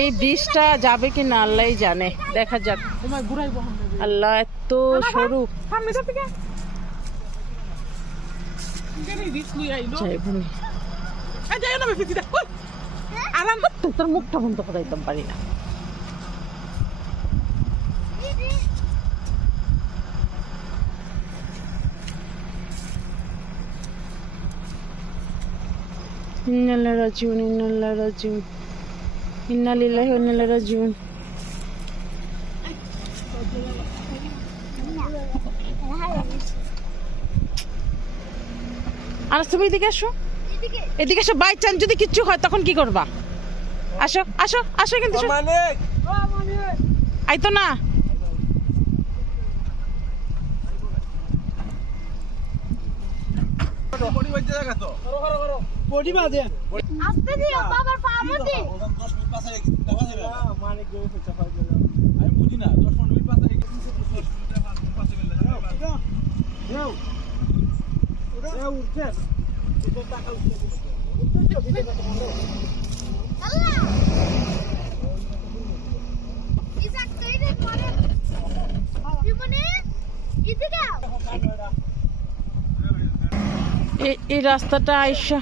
এই ব্রিজটা যাবে কি না আল্লাহ জানে, দেখা যাক। আল্লাহ এত সরু, তোর মুখটা বন্ধ করে একদম পারি না। ইন্নাল্লাহি রাজিউন, ইন্নাল্লাহি রাজিউন, ইন্না লিল্লাহি ওয়া ইন্না ইলাইহি রাজিউন। আর তুমি এদিকে আসো, এদিকে আসো। বাই চান্স যদি কিচ্ছু হয় তখন কি করবা? আসো আসো আসো, কিন্তু আই তো না। এই রাস্তাটা আইসা